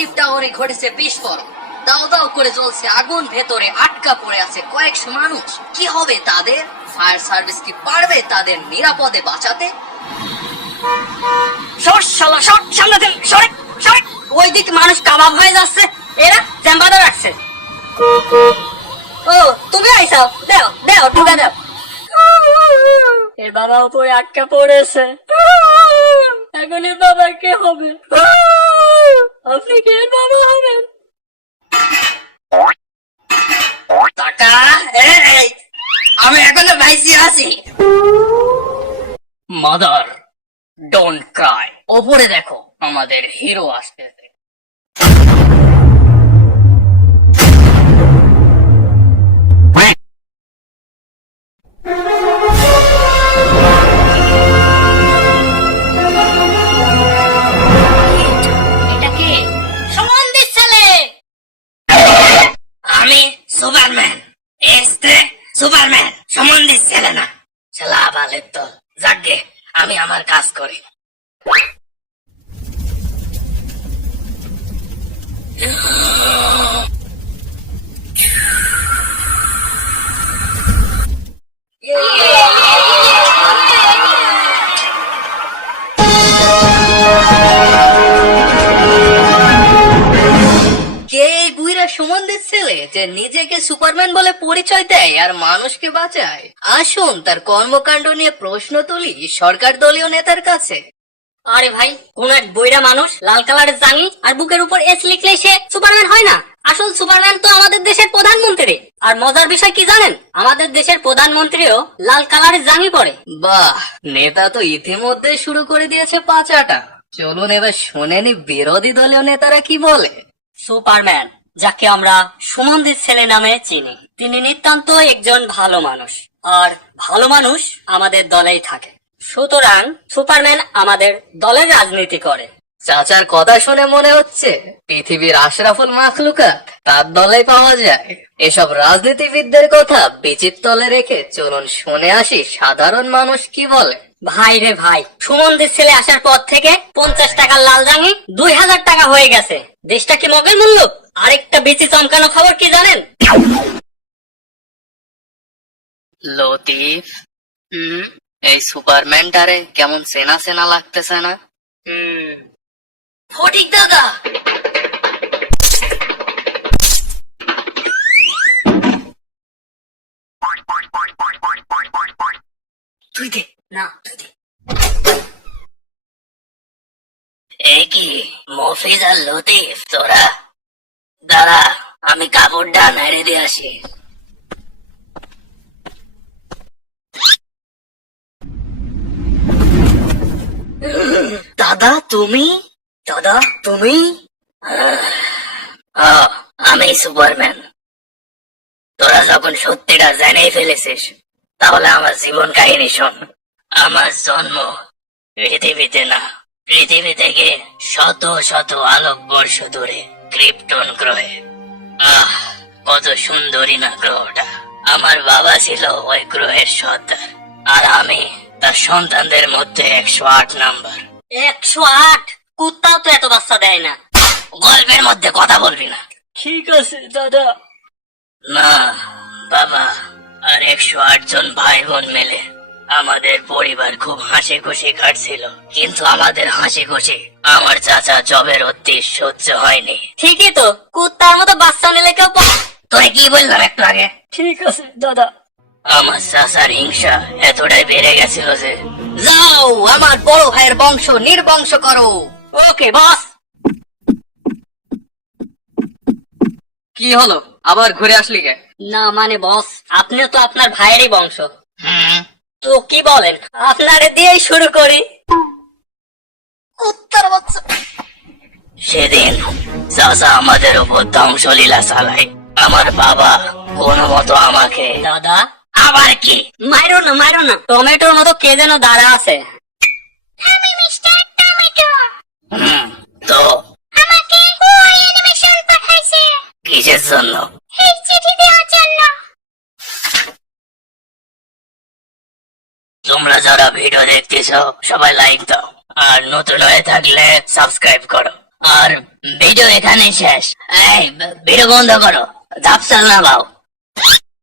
মালদ্বীপ টাওয়ারে ঘটেছে বিস্ফোরণ, দাও দাও করে জ্বলছে আগুন, ভেতরে আটকা পড়ে আছে কয়েকশো মানুষ। কি হবে তাদের? ফায়ার সার্ভিস কি পারবে তাদের নিরাপদে বাঁচাতে? ওইদিকে মানুষ কাবাব হয়ে যাচ্ছে, এরা চেম্বারে রাখছে। ও তুমি আইসাও, দেও দেও ঢুকে দেও। এর বাবা উপরে আটকা পড়েছে, এখন এর বাবা কে হবে? আপনি কে এর বাবা হবেন? টাকা এই আমি এখনো ভাইসি আছি। মাদার ডোন্ট ক্রাই, ওপরে দেখো আমাদের হিরো আসতেছে। এটা কে? সুমন্দির ছেলে। আমি সুপারম্যান, এসতে সুপারম্যান, সুমন্দির ছেলে না। ছেলা বালের দল, যাকে আমি আমার কাজ করি। কে এই বুইরা সুমন্দির ছেলে যে নিজেকে সুপারম্যান বলে পরিচয় দেয় আর মানুষকে বাঁচায়? আসুন তার কর্মকাণ্ড নিয়ে প্রশ্ন তুলি সরকার দলীয় নেতার কাছে। আরে ভাই, কোন এক বইরা মানুষ লাল কালারের জাঙ্গি আর বুকের উপর এস লিখলে সে সুপারম্যান হয় না। আসল সুপারম্যান তো আমাদের দেশের প্রধানমন্ত্রী। আর মজার বিষয় কি জানেন? আমাদের দেশের প্রধানমন্ত্রীও লাল কালারের জাঙ্গি পরে। বাহ, নেতা তো ইতিমধ্যে শুরু করে দিয়েছে পাচাটা। চলুন এবার শোনেনি বিরোধী দলীয় নেতারা কি বলে। সুপারম্যান, যাকে আমরা সুমন্দির ছেলে নামে চিনি, তিনি নিতান্ত একজন ভালো মানুষ, আর ভালো মানুষ আমাদের দলেই থাকে। সুতরাং সুপারম্যান আমাদের দলের রাজনীতি করে। চাচার কথা শুনে মনে হচ্ছে পৃথিবীর আশরাফুল মাখলুকাত তার দলে পাওয়া যায়। এসব রাজনীতিবিদদের কথা বিচিত তলে রেখে চলুন শুনে আসি সাধারণ মানুষ কি বলে। ভাই রে ভাই, সুমন্দির ছেলে আসার পর থেকে 50 টাকার লাল জাঙ্গি 2000 টাকা হয়ে গেছে। দেশটা কি মগের মূল্য? আরেকটা বেশি চমকানো খবর কি জানেন? লতিফ, এই সুপারম্যানটারে কেমন সেনা সেনা লাগতেছে না? ফটিক দাদা, তুই দে না, তুই দে। এই কি মফিজ আর লতিফ তোরা? দাদা, আমি কাপড়টা নেড়ে দিয়ে আসি। দাদা তুমি? দাদা তুমি? আমি সুপারম্যান। তোরা যখন সত্যিটা জেনেই ফেলেছিস, তাহলে আমার জীবন কাহিনী শোন। আমার জন্ম পৃথিবীতে না, পৃথিবী থেকে শত শত আলোকবর্ষ দূরে ক্রিপ্টন গ্রহে। কত সুন্দরী না গ্রহটা। আমার বাবা ছিল ওই গ্রহের সর্দার, আর আমি তার সন্তানদের মধ্যে 108 নাম্বার। 108? কুত্তাও তো এত বাচ্চা দেয় না। গল্পের মধ্যে কথা বলবি না। ঠিক আছে দাদা। না বাবা, আর 108 জন ভাই বোন মিলে আমাদের পরিবার খুব হাসি খুশি কাটছিল। কিন্তু আমাদের হাসি খুশি আমার চাচা জবের অতীত সহ্য হয়নি। ঠিকই তো, কুত্তার মতো বাচ্চা নিলে কেউ। তোরে কি বললাম একটু আগে? ঠিক আছে দাদা। আমার চাচার হিংসা এতটাই বেড়ে গেছিল যে, যাও আমার বড় ভাইয়ের বংশ নির্বংশ করো। ওকে বস। কি হলো, আবার ঘুরে আসলি কে? না মানে বস, আপনিও তো আপনার ভাইয়েরই বংশ। তো কি বলেন, আপনারে দিয়েই শুরু করি। উত্তর বাচ্চা। সেদিন চাচা আমাদের উপর ধ্বংসলীলা চালায়। আমার বাবা কোনো মতো আমাকে। দাদা আবার কি? মাইরো না মাইরো না, টমেটোর মতো কে যেন দাঁড়া আছে। আমি মিস্টার টমেটো। তো আমাকে ওই অ্যানিমেশন পাঠাইছে। কিসের জন্য? এই চিঠি দেওয়ার জন্য। তোমরা যারা ভিডিও দেখতেছো সবাই লাইক দাও, আর নতুন হয়ে থাকলে সাবস্ক্রাইব করো। আর ভিডিও এখানেই শেষ। এই ভিডিও বন্ধ করো, ঝাপসাল না বাও।